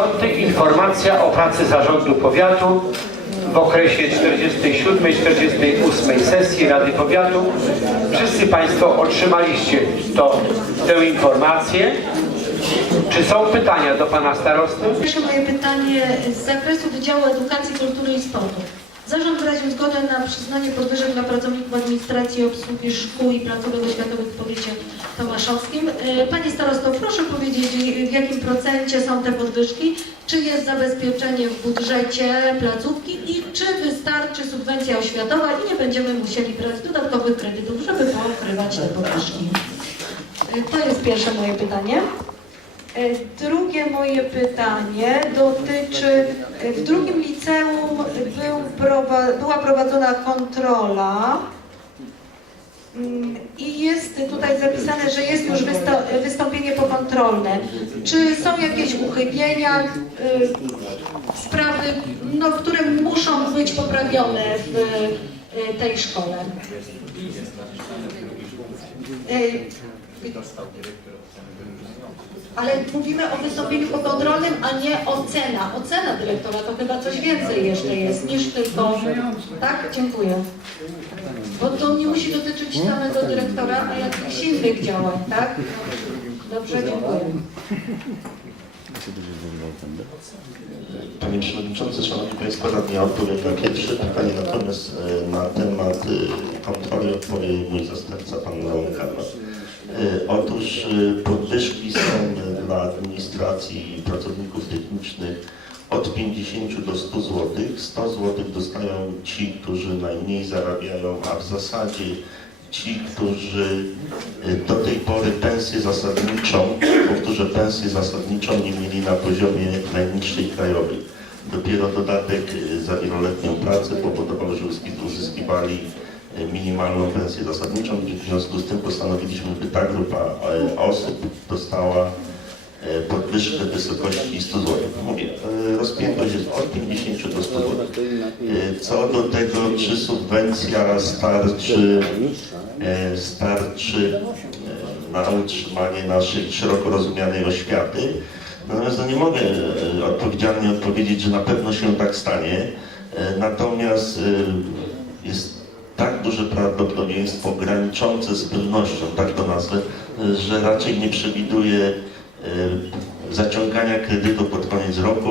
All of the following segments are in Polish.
Punkt 10. Informacja o pracy zarządu powiatu w okresie 47-48 sesji Rady Powiatu. Wszyscy Państwo otrzymaliście to, tę informację. Czy są pytania do Pana Starosty? Pierwsze moje pytanie z zakresu Wydziału Edukacji, Kultury i Sportu. Zarząd wyraził zgodę na przyznanie podwyżek dla pracowników administracji obsługi szkół i placówek oświatowych w powiecie tomaszowskim. E, Panie starosto, proszę powiedzieć, w jakim procencie są te podwyżki, czy jest zabezpieczenie w budżecie placówki i czy wystarczy subwencja oświatowa i nie będziemy musieli brać dodatkowych kredytów, żeby pokrywać te podwyżki. E, To jest pierwsze moje pytanie. E, Drugie moje pytanie dotyczy, e, w drugim liceum był, była prowadzona kontrola mm, i jest tutaj zapisane, że jest już wystąpienie pokontrolne. Czy są jakieś uchybienia, e, sprawy, no, które muszą być poprawione w tej szkole? E, ale mówimy o wystąpieniu pokontrolnym, a nie ocena. Ocena dyrektora to chyba coś więcej jeszcze jest niż tylko... Tak? Dziękuję. Bo to nie musi dotyczyć samego dyrektora, a jakichś innych działań, tak? Dobrze, dziękuję. Panie Przewodniczący, Szanowni Państwo Radni, ja odpowiem na pierwsze pytanie, natomiast e, na temat e, kontroli odpowie mój zastępca, Pan Leon Karwas. E, Otóż e, podwyżki są dla administracji i pracowników technicznych od 50 do 100 zł. 100 zł dostają ci, którzy najmniej zarabiają, a w zasadzie ci, którzy e, do tej pory pensję zasadniczą, powtórzę, pensję zasadniczą nie mieli na poziomie najniższej krajowej. Dopiero dodatek za wieloletnią pracę powodował, że uzyskiwali minimalną pensję zasadniczą i w związku z tym postanowiliśmy, by ta grupa e, osób dostała e, podwyżkę wysokości 100 zł. Mówię, e, rozpiętość jest od 50 do 100 zł. Co do tego, czy subwencja starczy, starczy na utrzymanie naszej szeroko rozumianej oświaty, natomiast no nie mogę odpowiedzialnie odpowiedzieć, że na pewno się tak stanie, natomiast jest tak duże prawdopodobieństwo graniczące z pewnością, tak to nazwę, że raczej nie przewiduję e, zaciągania kredytu pod koniec roku.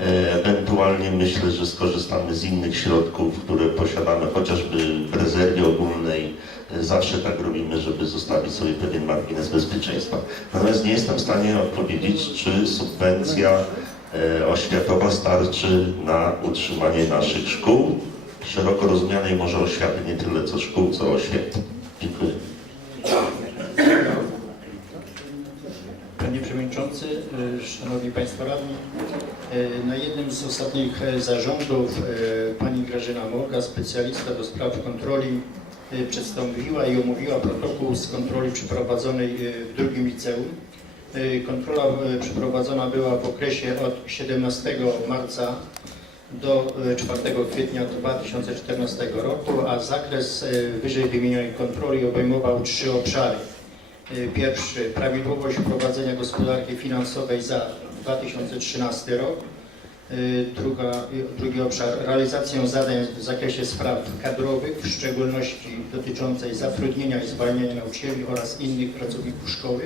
E, Ewentualnie myślę, że skorzystamy z innych środków, które posiadamy, chociażby w rezerwie ogólnej. E, Zawsze tak robimy, żeby zostawić sobie pewien margines bezpieczeństwa. Natomiast nie jestem w stanie odpowiedzieć, czy subwencja oświatowa starczy na utrzymanie naszych szkół, szeroko rozumianej może oświaty, nie tyle co szkół, co oświaty. Dziękuję. Panie Przewodniczący, y, Szanowni Państwo Radni, y, na jednym z ostatnich e, zarządów Pani Grażyna Morga, specjalista do spraw kontroli, y, przedstawiła i omówiła protokół z kontroli przeprowadzonej y, w drugim liceum. Y, Kontrola y, przeprowadzona była w okresie od 17 marca do y, 4 kwietnia 2014 roku, a zakres y, wyżej wymienionej kontroli obejmował trzy obszary. Y, Pierwszy, prawidłowość prowadzenia gospodarki finansowej za 2013 rok. Druga, drugi obszar, realizację zadań w zakresie spraw kadrowych, w szczególności dotyczącej zatrudnienia i zwalniania nauczycieli oraz innych pracowników szkoły.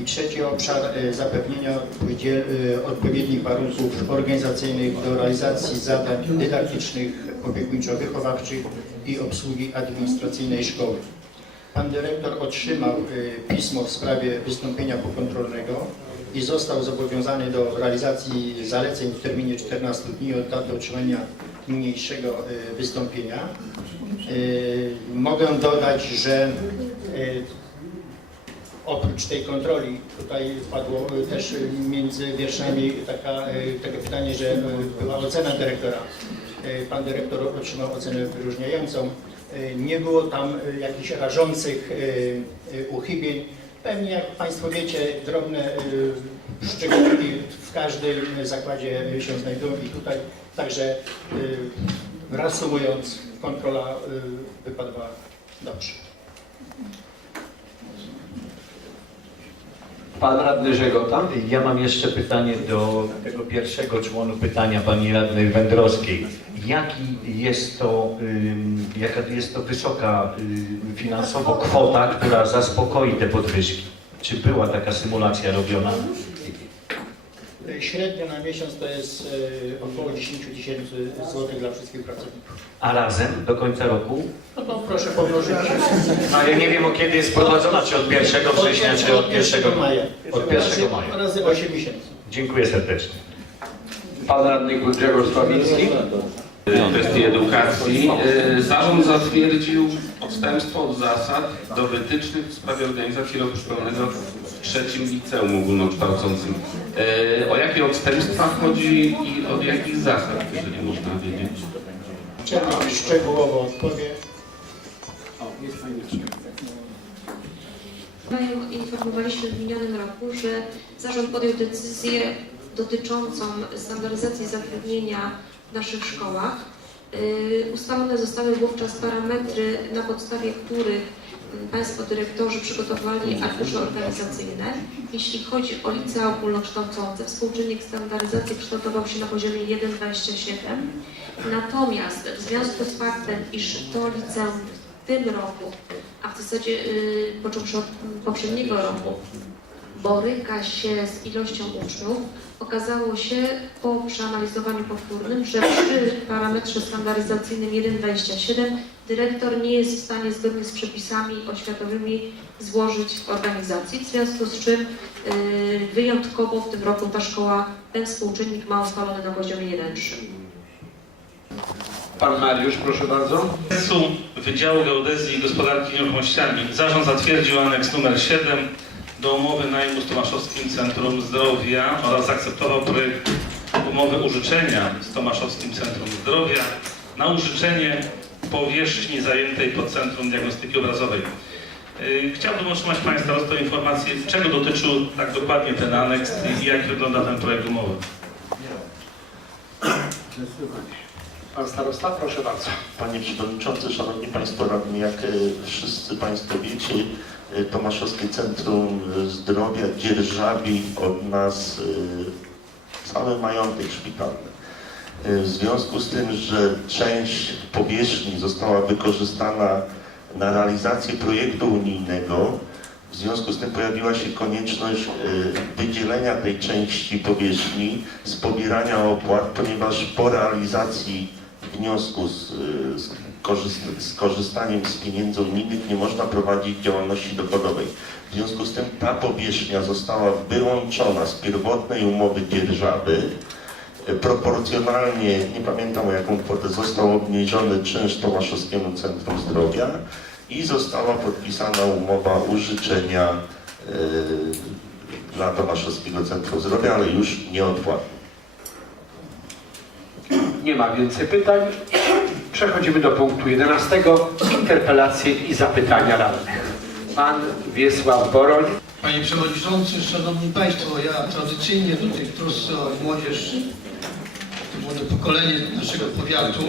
I trzeci obszar, y, zapewnienia y, odpowiednich warunków organizacyjnych do realizacji zadań dydaktycznych, opiekuńczo-wychowawczych i obsługi administracyjnej szkoły. Pan dyrektor otrzymał y, pismo w sprawie wystąpienia pokontrolnego i został zobowiązany do realizacji zaleceń w terminie 14 dni od daty otrzymania niniejszego wystąpienia. Mogę dodać, że oprócz tej kontroli tutaj padło y, też y, między wierszami taka, y, takie pytanie, że była ocena dyrektora. Pan dyrektor otrzymał ocenę wyróżniającą. Nie było tam jakichś rażących uchybień. Pewnie jak Państwo wiecie, drobne y, szczegółki w każdym zakładzie się znajdują i tutaj także reasumując, kontrola wypadła dobrze. Pan radny Żegota. Ja mam jeszcze pytanie do tego pierwszego członu pytania pani radnej Wędrowskiej. Jaki jest to, jaka jest to wysoka ym, finansowo kwota, która zaspokoi te podwyżki? Czy była taka symulacja robiona? Średnio na miesiąc to jest e, około 10 tysięcy złotych dla wszystkich pracowników. A razem do końca roku? No to proszę pomnożyć. No ja nie wiem o kiedy jest prowadzona, czy od 1 września, czy od 1 maja. Od 1 maja. Razy 8 miesięcy. Dziękuję serdecznie. Pan radny Grzegorz Sławiński. kwestii edukacji. E, Zarząd zatwierdził odstępstwo od zasad do wytycznych w sprawie organizacji roku szkolnego trzecim liceum ogólnokształcącym. E, O jakie odstępstwa chodzi i od jakich zasad, jeżeli można wiedzieć? Chciałbym szczegółowo odpowie. Informowaliśmy w minionym roku, że zarząd podjął decyzję dotyczącą standaryzacji zatrudnienia w naszych szkołach. Yy, Ustalone zostały wówczas parametry, na podstawie których Państwo dyrektorzy przygotowali arkusze organizacyjne. Jeśli chodzi o licea ogólnokształcące, współczynnik standaryzacji kształtował się na poziomie 1,27. Natomiast w związku z faktem, iż to liceum w tym roku a w zasadzie yy, począwszy od poprzedniego roku boryka się z ilością uczniów, okazało się po przeanalizowaniu powtórnym, że przy parametrze standaryzacyjnym 1,27 dyrektor nie jest w stanie zgodnie z przepisami oświatowymi złożyć organizacji, w związku z czym yy, wyjątkowo w tym roku ta szkoła ten współczynnik ma ustalony na poziomie 1,3. Pan Mariusz, proszę bardzo. Zakresu Wydziału Geodezji i Gospodarki Nieruchomościami zarząd zatwierdził aneks numer 7 do umowy najmu z Tomaszowskim Centrum Zdrowia oraz zaakceptował projekt umowy użyczenia z Tomaszowskim Centrum Zdrowia na użyczenie powierzchni zajętej pod Centrum Diagnostyki Obrazowej. Yy, Chciałbym otrzymać Państwa o informację, czego dotyczył tak dokładnie ten aneks i jak wygląda ten projekt umowy. Pan starosta, proszę bardzo. Panie Przewodniczący, Szanowni Państwo Radni, jak e, wszyscy Państwo wiecie, e, Tomaszowskie Centrum Zdrowia dzierżawi od nas cały majątek szpitalny. E, W związku z tym, że część powierzchni została wykorzystana na realizację projektu unijnego, w związku z tym pojawiła się konieczność e, wydzielenia tej części powierzchni z pobierania opłat, ponieważ po realizacji wniosku z, y, z, z korzystaniem z pieniędzy unijnych nie można prowadzić działalności dochodowej. W związku z tym ta powierzchnia została wyłączona z pierwotnej umowy dzierżawy. Y, Proporcjonalnie, nie pamiętam o jaką kwotę, został obniżony czynsz Tomaszowskiemu Centrum Zdrowia i została podpisana umowa użyczenia y, dla Tomaszowskiego Centrum Zdrowia, ale już nieodpłatnie. Nie ma więcej pytań. Przechodzimy do punktu 11. Interpelacje i zapytania radnych. Pan Wiesław Boroń. Panie Przewodniczący, Szanowni Państwo, ja tradycyjnie tutaj w trosce o młodzież, młode pokolenie naszego powiatu,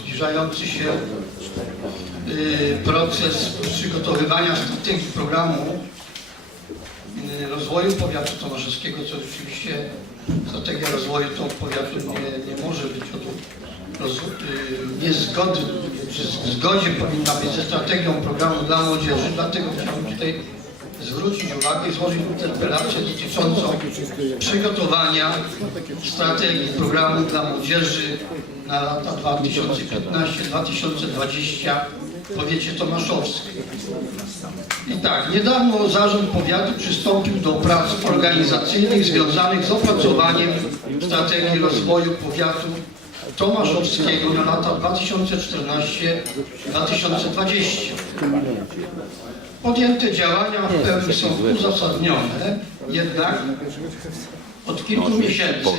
zbliżający się y, proces przygotowywania strategii programu y, rozwoju powiatu tomaszewskiego, co rzeczywiście strategia rozwoju tego powiatu nie, nie może być od, y, niezgody, czy w zgodzie powinna być ze strategią programu dla młodzieży, dlatego chciałbym tutaj zwrócić uwagę i złożyć interpelację dotyczącą przygotowania strategii programu dla młodzieży na lata 2015-2020 w powiecie tomaszowskim. I tak, niedawno Zarząd Powiatu przystąpił do prac organizacyjnych związanych z opracowaniem strategii rozwoju powiatu tomaszowskiego na lata 2014-2020. Podjęte działania w pełni są uzasadnione, jednak od kilku miesięcy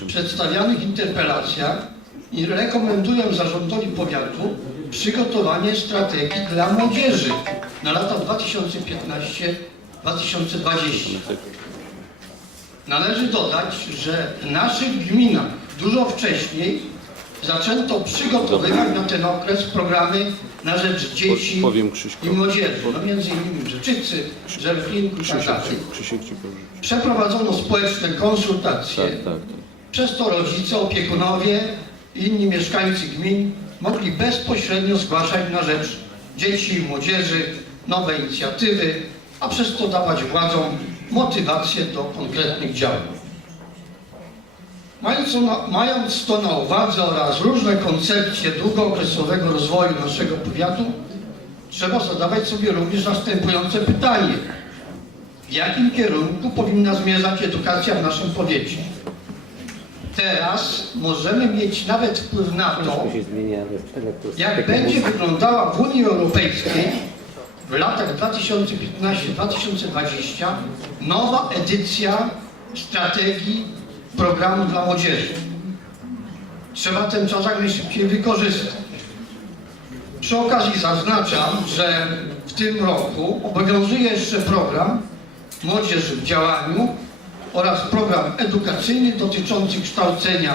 w przedstawianych interpelacjach i rekomenduję zarządowi powiatu przygotowanie strategii dla młodzieży na lata 2015-2020. Należy dodać, że w naszych gminach dużo wcześniej zaczęto przygotowywać na ten okres programy na rzecz dzieci i młodzieży, no między innymi Rzeczycy, Żelwinku i tak dalej. Przeprowadzono społeczne konsultacje. Przez to rodzice, opiekunowie i inni mieszkańcy gmin mogli bezpośrednio zgłaszać na rzecz dzieci i młodzieży nowe inicjatywy, a przez to dawać władzom motywację do konkretnych działań. Mając to, na, uwadze oraz różne koncepcje długookresowego rozwoju naszego powiatu, trzeba zadawać sobie również następujące pytanie. W jakim kierunku powinna zmierzać edukacja w naszym powiecie? Teraz możemy mieć nawet wpływ na to, jak będzie wyglądała w Unii Europejskiej w latach 2015-2020 nowa edycja strategii programu dla młodzieży. Trzeba ten czas jak najszybciej wykorzystać. Przy okazji zaznaczam, że w tym roku obowiązuje jeszcze program Młodzież w działaniu oraz program edukacyjny dotyczący kształcenia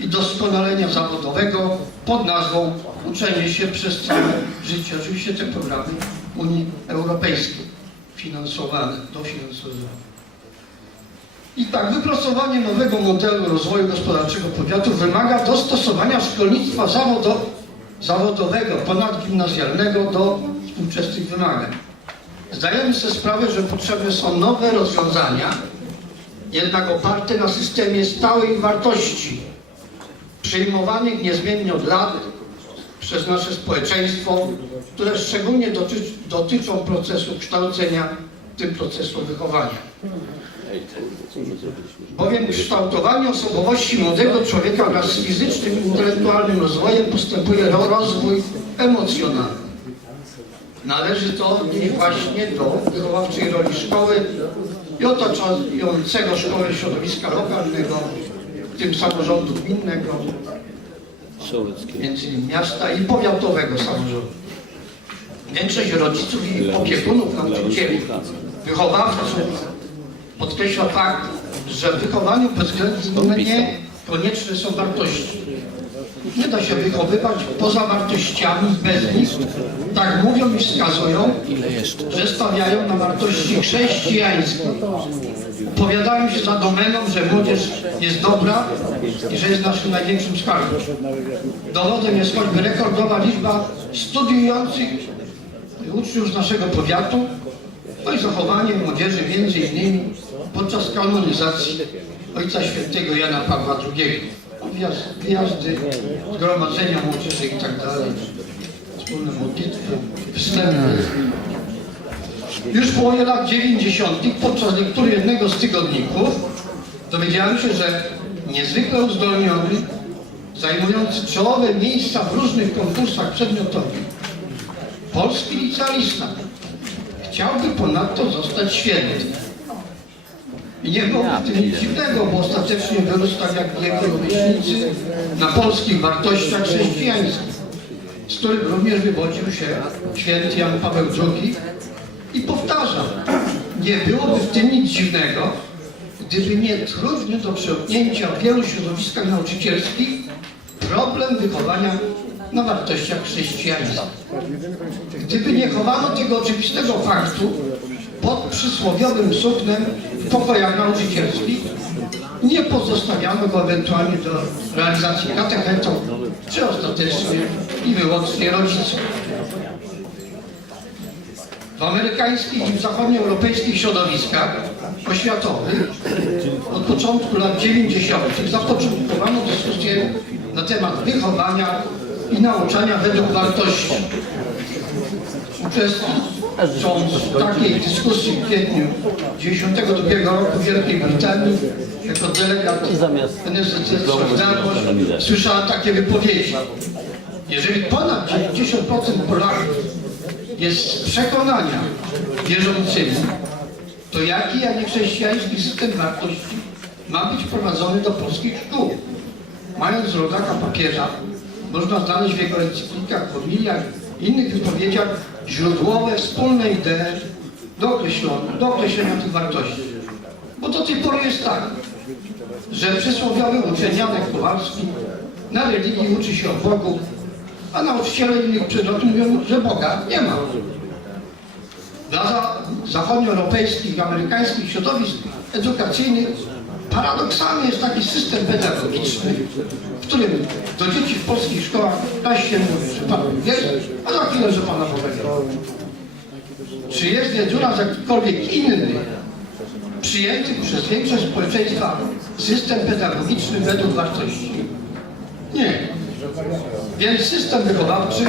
i doskonalenia zawodowego pod nazwą Uczenie się przez całe życie. Oczywiście te programy Unii Europejskiej finansowane, dofinansowane. I tak, wypracowanie nowego modelu rozwoju gospodarczego powiatu wymaga dostosowania szkolnictwa zawodo, zawodowego, ponadgimnazjalnego do współczesnych wymagań. Zdajemy sobie sprawę, że potrzebne są nowe rozwiązania, jednak oparte na systemie stałej wartości, przyjmowanych niezmiennie od lat przez nasze społeczeństwo, które szczególnie doty dotyczą procesu kształcenia, w tym procesu wychowania. Bowiem kształtowanie osobowości młodego człowieka wraz z fizycznym i intelektualnym rozwojem postępuje ro- rozwój emocjonalny. Należy to właśnie do wychowawczej roli szkoły i otaczającego szkołę środowiska lokalnego, w tym samorządu gminnego, między innymi miasta i powiatowego samorządu. Większość rodziców i opiekunów, nauczycieli, wychowawców podkreśla fakt, że w wychowaniu bezwzględnie konieczne są wartości. Nie da się wychowywać poza wartościami bez nich. Tak mówią i wskazują, że stawiają na wartości chrześcijańskie. Opowiadają się za domeną, że młodzież jest dobra i że jest naszym największym skarbem. Dowodem jest choćby rekordowa liczba studiujących uczniów z naszego powiatu, no i zachowanie młodzieży między innymi podczas kanonizacji Ojca Świętego Jana Pawła II. Wjazd, wyjazdy, zgromadzenia młodzieży i tak dalej, wspólne modlitwy, wstępy. Już połowie lat 90. podczas lektury jednego z tygodników dowiedziałem się, że niezwykle uzdolniony, zajmujący czołowe miejsca w różnych konkursach przedmiotowych, polski licealista chciałby ponadto zostać świętym. I nie było w tym nic dziwnego, bo ostatecznie wyrósł tak jak jego rówieśnicy na polskich wartościach chrześcijańskich, z których również wywodził się święty Jan Paweł II. I powtarzam, nie byłoby w tym nic dziwnego, gdyby nie trudny do przełknięcia w wielu środowiskach nauczycielskich problem wychowania na wartościach chrześcijańskich. Gdyby nie chowano tego oczywistego faktu pod przysłowiowym suknem w pokojach nauczycielskich, nie pozostawiano go ewentualnie do realizacji katechetą, czy ostatecznie i wyłącznie rodziców. W amerykańskich i zachodnioeuropejskich środowiskach oświatowych od początku lat 90. zapoczątkowano dyskusję na temat wychowania i nauczania według wartości. Uczestnicząc w takiej dyskusji w kwietniu 1992 roku w Wielkiej Brytanii jako delegat NSZZ słyszałem takie wypowiedzi. Jeżeli ponad 90% Polaków jest z przekonania wierzącymi, to jaki, a nie chrześcijański system wartości ma być wprowadzony do polskich szkół? Mając rodaka papieża, można znaleźć w jego homiliach i innych wypowiedziach źródłowe, wspólne idee do określenia, do określenia tych wartości. Bo do tej pory jest tak, że przysłowiowy uczeń Janek Kowalski na religii uczy się o Bogu, a nauczyciele innych przedmiotów mówią, że Boga nie ma. Dla za- zachodnioeuropejskich i amerykańskich środowisk edukacyjnych paradoksalny jest taki system pedagogiczny, w którym do dzieci w polskich szkołach da się mówić, że Pan jest, a za chwilę, że Pana Boga. Czy jest z jakikolwiek inny, przyjęty przez większość społeczeństwa system pedagogiczny według wartości? Nie. Więc system wychowawczy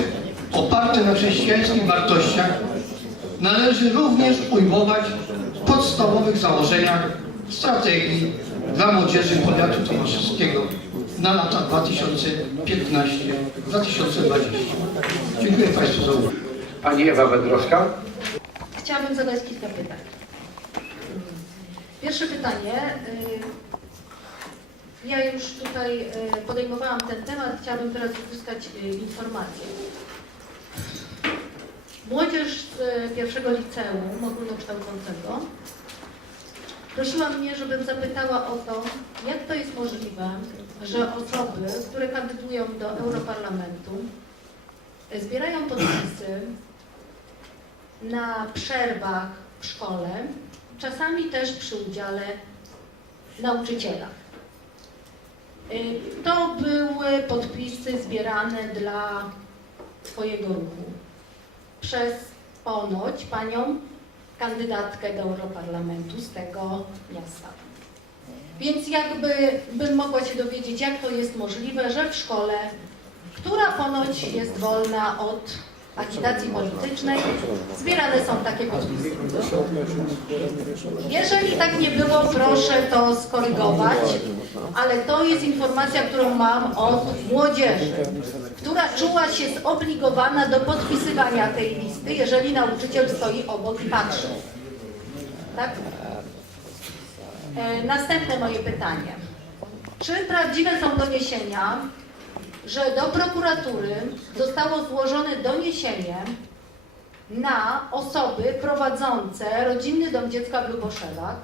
oparty na chrześcijańskich wartościach należy również ujmować w podstawowych założeniach strategii dla młodzieży powiatu tomaszewskiego na lata 2015-2020. Dziękuję Państwu za uwagę. Pani Ewa Wędrowska. Chciałabym zadać kilka pytań. Pierwsze pytanie. y, Ja już tutaj y, podejmowałam ten temat, chciałabym teraz uzyskać y, informację. Młodzież z pierwszego liceum ogólnokształcącego prosiła mnie, żebym zapytała o to, jak to jest możliwe, że osoby, które kandydują do Europarlamentu, zbierają podpisy na przerwach w szkole, czasami też przy udziale nauczyciela. Y, To były podpisy zbierane dla swojego ruchu przez ponoć panią kandydatkę do Europarlamentu z tego miasta. Więc jakby bym mogła się dowiedzieć, jak to jest możliwe, że w szkole, która ponoć jest wolna od agitacji politycznej, zbierane są takie podpisy. Jeżeli tak nie było, proszę to skorygować, ale to jest informacja, którą mam od młodzieży, która czuła się zobligowana do podpisywania tej listy, jeżeli nauczyciel stoi obok i patrzy. Tak? E, Następne moje pytanie. Czy prawdziwe są doniesienia, że do prokuratury zostało złożone doniesienie na osoby prowadzące rodzinny dom dziecka w Luboszewach,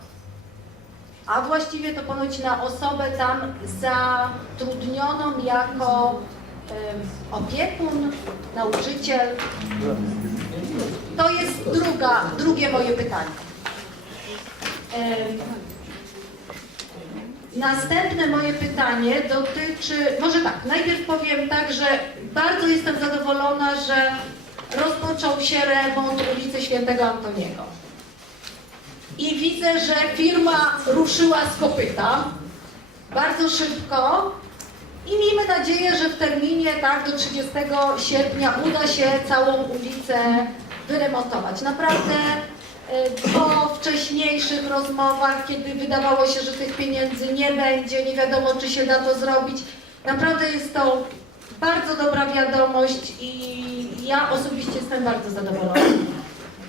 a właściwie to ponoć na osobę tam zatrudnioną jako opiekun, nauczyciel. To jest druga, drugie moje pytanie. Następne moje pytanie dotyczy, może tak, najpierw powiem tak, że bardzo jestem zadowolona, że rozpoczął się remont ulicy Świętego Antoniego. I widzę, że firma ruszyła z kopyta bardzo szybko i miejmy nadzieję, że w terminie tak do 30 sierpnia uda się całą ulicę wyremontować. Naprawdę po wcześniejszych rozmowach, kiedy wydawało się, że tych pieniędzy nie będzie, nie wiadomo czy się da to zrobić, naprawdę jest to bardzo dobra wiadomość i ja osobiście jestem bardzo zadowolona.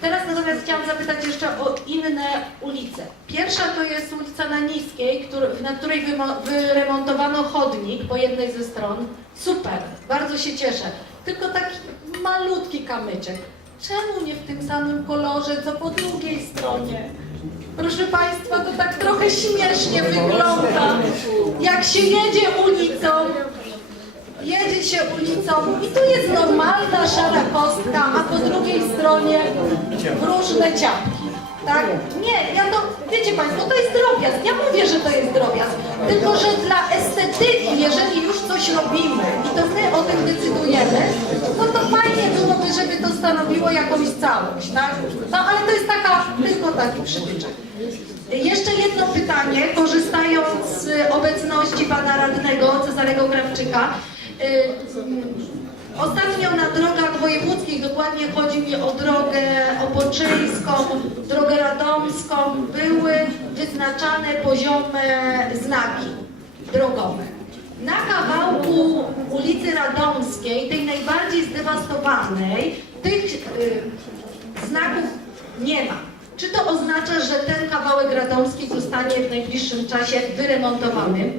Teraz natomiast chciałam zapytać jeszcze o inne ulice. Pierwsza to jest ulica na Niskiej, na której wyremontowano chodnik po jednej ze stron. Super, bardzo się cieszę. Tylko taki malutki kamyczek. Czemu nie w tym samym kolorze, co po drugiej stronie? Proszę Państwa, to tak trochę śmiesznie wygląda. Jak się jedzie ulicą, jedzie się ulicą i tu jest normalna szara kostka, a po drugiej stronie różne ciapki. Tak? Nie, ja to, wiecie Państwo, to jest drobiazg. Ja mówię, że to jest drobiazg. Tylko, że dla estetyki, jeżeli już coś robimy i to my o tym decydujemy, no to fajnie byłoby, żeby to stanowiło jakąś całość, tak? No ale to jest taka, tylko taki przytyczek. Jeszcze jedno pytanie, korzystając z obecności pana radnego Cezarego Krawczyka. Ostatnio na drogach wojewódzkich, dokładnie chodzi mi o drogę opoczyńską, drogę radomską, były wyznaczane poziome znaki drogowe. Na kawałku ulicy Radomskiej, tej najbardziej zdewastowanej, tych y, znaków nie ma. Czy to oznacza, że ten kawałek radomski zostanie w najbliższym czasie wyremontowany?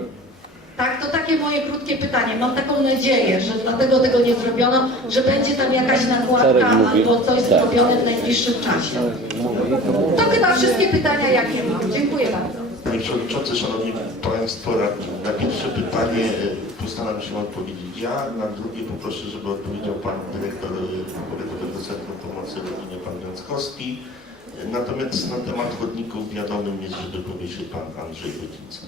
Tak, to takie moje krótkie pytanie. Mam taką nadzieję, że dlatego tego nie zrobiono, że będzie tam jakaś nakładka albo coś zrobione w najbliższym czasie. To chyba wszystkie pytania, jakie mam. Dziękuję bardzo. Panie Przewodniczący, Szanowni Państwo Radni, na pierwsze pytanie e, postaram się odpowiedzieć ja, na drugie poproszę, żeby odpowiedział Pan Dyrektor y, Powiatowego Centrum Pomocy Rodzinie, Pan Wiąckowski. Y, Natomiast na temat chodników wiadomym jest, że wypowie się Pan Andrzej Wodzińca.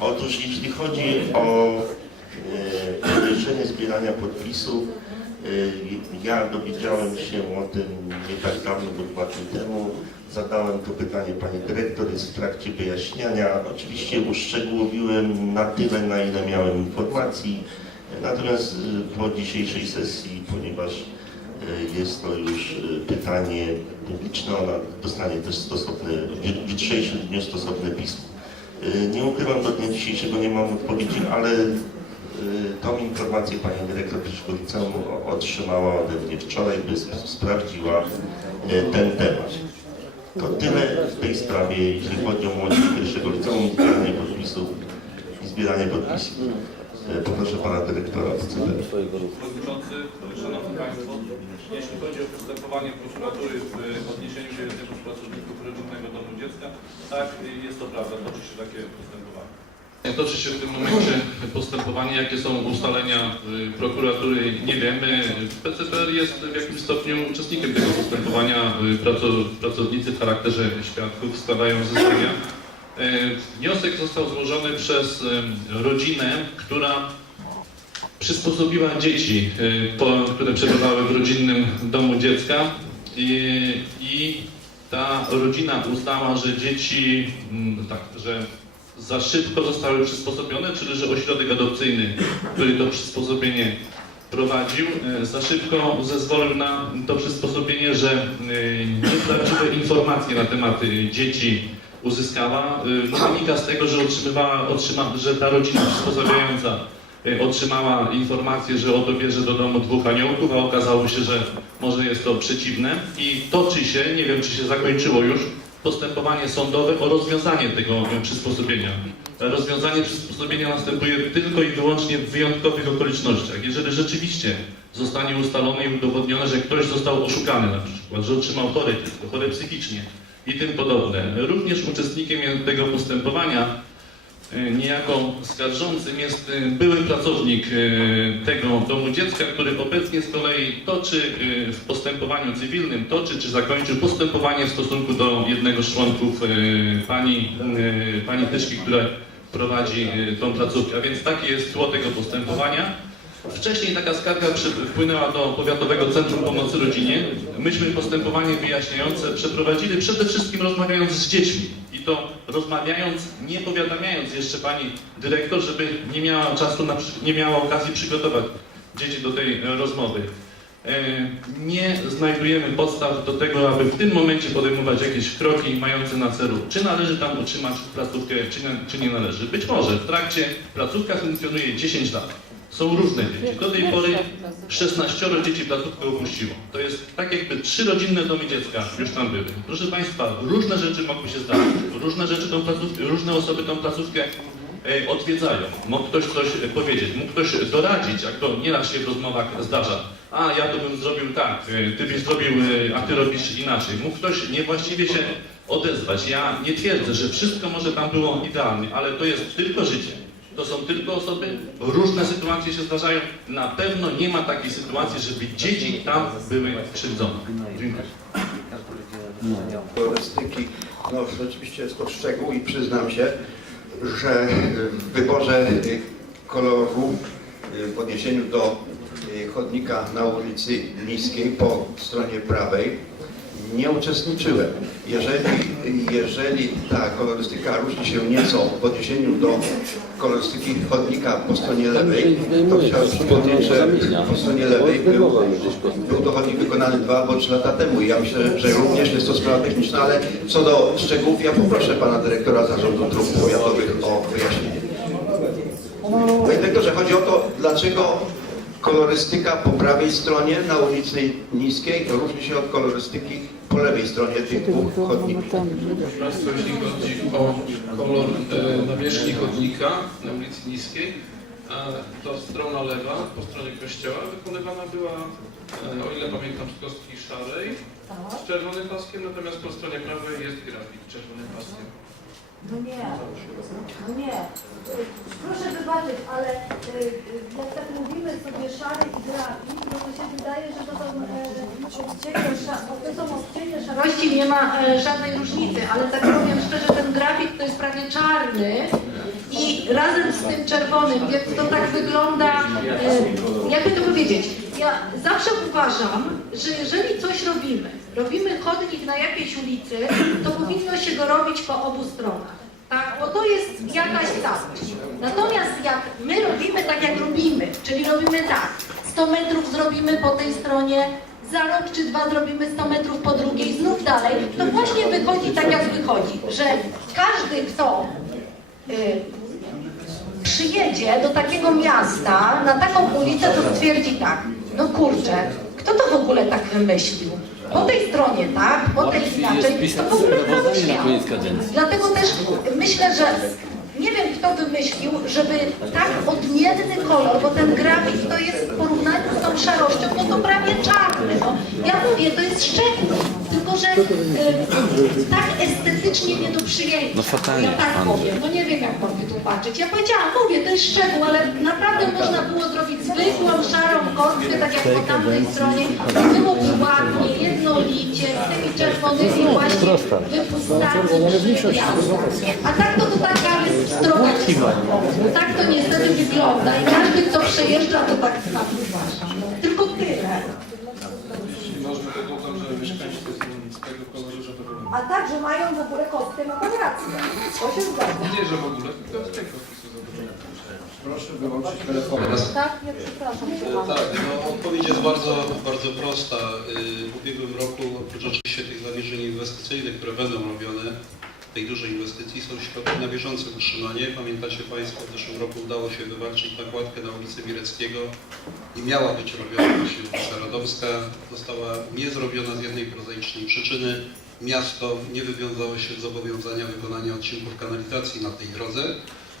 Otóż jeśli chodzi o e, podejrzenie zbierania podpisów, e, ja dowiedziałem się o tym nie tak dawno, bo dwa dni temu. Zadałem to pytanie Pani Dyrektor, jest w trakcie wyjaśniania. Oczywiście uszczegółowiłem na tyle, na ile miałem informacji. Natomiast e, po dzisiejszej sesji, ponieważ e, jest to już pytanie publiczne, ona dostanie też stosowne, w jutrzejszym dniu stosowne pismo. Y, Nie ukrywam, do dnia dzisiejszego nie mam odpowiedzi, ale y, tą informację pani dyrektor pierwszego liceum otrzymała ode mnie wczoraj, by sp- sprawdziła y, ten temat. To tyle w tej sprawie, jeśli chodzi o młodzież pierwszego liceum, zbieranie podpisów i zbieranie podpisów. Y, Poproszę pana dyrektora o. Przewodniczący, Szanowni Państwo, jeśli chodzi o postępowanie prokuratury w odniesieniu do jednego z pracowników Rodzinnego Domu Dziecka, tak, jest to prawda, toczy się takie postępowanie. Toczy się w tym momencie postępowanie, jakie są ustalenia y, prokuratury, nie wiemy. PCPR jest w jakimś stopniu uczestnikiem tego postępowania. Y, praco- Pracownicy w charakterze świadków składają zeznania. Y, Wniosek został złożony przez rodzinę, która przysposobiła dzieci, po, które przebywały w rodzinnym domu dziecka. I, ta rodzina uznała, że dzieci, mm, tak, że za szybko zostały przysposobione, czyli że ośrodek adopcyjny, który to przysposobienie prowadził, y, za szybko zezwolił na to przysposobienie, że nieprawdziwe informacje na temat dzieci uzyskała. Y, Wynika z tego, że otrzymywała, otrzyma, że ta rodzina przysposabiająca y, otrzymała informację, że oto bierze do domu dwóch aniołków, a okazało się, że może jest to przeciwne i toczy się, nie wiem czy się zakończyło już, postępowanie sądowe o rozwiązanie tego y, przysposobienia. Rozwiązanie przysposobienia następuje tylko i wyłącznie w wyjątkowych okolicznościach. Jeżeli rzeczywiście zostanie ustalone i udowodnione, że ktoś został oszukany na przykład, że otrzymał dziecko, chore psychicznie i tym podobne. Również uczestnikiem tego postępowania E, niejako skarżącym jest e, były pracownik e, tego domu dziecka, który obecnie z kolei toczy w postępowaniu cywilnym, toczy czy zakończył postępowanie w stosunku do jednego z członków pani, pani Tyszki, która prowadzi tą placówkę. A więc takie jest tło tego postępowania. Wcześniej taka skarga wpłynęła do Powiatowego Centrum Pomocy Rodzinie. Myśmy postępowanie wyjaśniające przeprowadzili przede wszystkim rozmawiając z dziećmi. I to rozmawiając, nie powiadamiając jeszcze pani dyrektor, żeby nie miała czasu, na, nie miała okazji przygotować dzieci do tej e, rozmowy. E, Nie znajdujemy podstaw do tego, aby w tym momencie podejmować jakieś kroki mające na celu, czy należy tam utrzymać placówkę, czy nie, czy nie należy. Być może w trakcie placówka funkcjonuje 10 lat. Są różne dzieci. Do tej pory 16 dzieci placówkę opuściło. To jest tak jakby trzy rodzinne domy dziecka już tam były. Proszę Państwa, różne rzeczy mogły się zdarzyć. Różne rzeczy tą placówkę, różne osoby tą placówkę e, odwiedzają. Mógł ktoś coś e, powiedzieć, mógł ktoś doradzić, jak to nieraz się w rozmowach zdarza. A ja to bym zrobił tak, e, ty byś zrobił, a ty robisz inaczej. Mógł ktoś niewłaściwie się odezwać. Ja nie twierdzę, że wszystko może tam było idealnie, ale to jest tylko życie. To są tylko osoby, różne sytuacje się zdarzają. Na pewno nie ma takiej sytuacji, żeby dzieci tam były krzywdzone. Dziękuję. No rzeczywiście jest to szczegół i przyznam się, że w wyborze koloru w odniesieniu do chodnika na ulicy Niskiej po stronie prawej nie uczestniczyłem. Jeżeli, jeżeli ta kolorystyka różni się nieco w odniesieniu do kolorystyki chodnika po stronie lewej, to chciałem przypomnieć, że po stronie lewej był, był to chodnik wykonany dwa albo trzy lata temu ja myślę, że również jest to sprawa techniczna, ale co do szczegółów, ja poproszę pana dyrektora zarządu dróg powiatowych o wyjaśnienie. Panie dyrektorze, chodzi o to, dlaczego kolorystyka po prawej stronie na ulicy Niskiej różni się od kolorystyki po lewej stronie tych dwóch chodników. Chodzi o kolor e, nawierzchni chodnika na ulicy Niskiej, e, to strona lewa po stronie kościoła wykonywana była, e, o ile pamiętam, z kostki szarej z czerwonym paskiem, natomiast po stronie prawej jest grafik z czerwonym paskiem. No nie, no nie. Proszę wybaczyć, ale y, y, jak tak mówimy sobie szary i grafik, no to się wydaje, że to są e, odcienie, sza- to są odcienie nie ma e, żadnej różnicy, ale tak powiem szczerze, ten grafik to jest prawie czarny i razem z tym czerwonym, więc to tak wygląda, e, jakby to powiedzieć, ja zawsze uważam, że jeżeli coś robimy, robimy chodnik na jakiejś ulicy, to powinno się go robić po obu stronach. Tak, bo to jest jakaś całość. Natomiast jak my robimy tak, jak robimy, czyli robimy tak, 100 metrów zrobimy po tej stronie, za rok czy dwa zrobimy 100 metrów po drugiej, znów dalej, to właśnie wychodzi tak, jak wychodzi, że każdy, kto y, przyjedzie do takiego miasta, na taką ulicę, to stwierdzi tak, no kurczę, kto to w ogóle tak wymyślił? Po tej stronie tak, po tej inaczej, to w ogóle śmiał. Dlatego też myślę, że nie wiem kto wymyślił, żeby tak odmienny kolor, bo ten grafik to jest w porównaniu z tą szarością, no to prawie czarny. No. Ja mówię, to jest szczegół, tylko że e, tak estetycznie nie do przyjęcia. ja tak powiem, no nie wiem jak mam wytłumaczyć. Ja powiedziałam, mówię, to jest szczegół, ale naprawdę można było zrobić zwykłą, szarą kostkę, tak jak po tamtej stronie. I byłoby ładnie, jednolicie, z tymi czerwonymi właśnie wypustami. A tak to taka stroga Tak to niestety wygląda i każdy, kto przejeżdża, to tak samo uważa. No, tylko tyle. Można to dodać, że mieszkańcy z tego że. A tak, że mają w ogóle kostkę, ma pan rację. To się zgadza. Nie, że w ogóle, to jest tego Proszę wyłączyć telefon. Tak, nie przepraszam. słucham. Tak, no odpowiedź jest bardzo, bardzo prosta. Y, W ubiegłym roku oprócz oczywiście tych zamierzeń inwestycyjnych, które będą robione, tej dużej inwestycji są środki na bieżące utrzymanie. Pamiętacie Państwo, w zeszłym roku udało się wywalczyć nakładkę na ulicy Mireckiego i miała być robiona właśnie ulica Radomska. Została nie zrobiona z jednej prozaicznej przyczyny. Miasto nie wywiązało się z zobowiązania wykonania odcinków kanalizacji na tej drodze.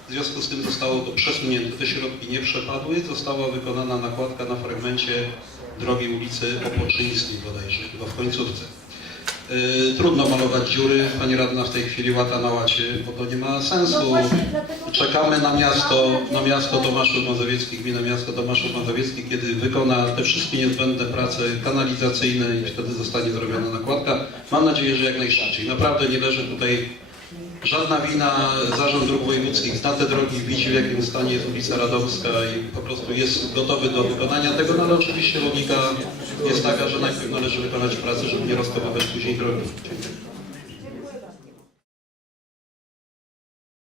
W związku z tym zostało to przesunięte, te środki nie przepadły, została wykonana nakładka na fragmencie drogi ulicy Opoczyńskiej bodajże, chyba w końcówce. Yy, trudno malować dziury, pani radna w tej chwili łata na łacie, bo to nie ma No sensu. właśnie, dlatego... Czekamy na miasto, na miasto Tomaszów Mazowiecki, gmina miasto Tomaszów Mazowiecki, kiedy wykona te wszystkie niezbędne prace kanalizacyjne i wtedy zostanie zrobiona nakładka. Mam nadzieję, że jak najszybciej. Naprawdę nie leży tutaj żadna wina. Zarząd Dróg Wojewódzkich zna te drogi, widzi w jakim stanie jest ulica Radomska i po prostu jest gotowy do wykonania tego, no ale oczywiście logika jest taka, że najpierw należy wykonać pracę, żeby nie rozkopywać później drogi.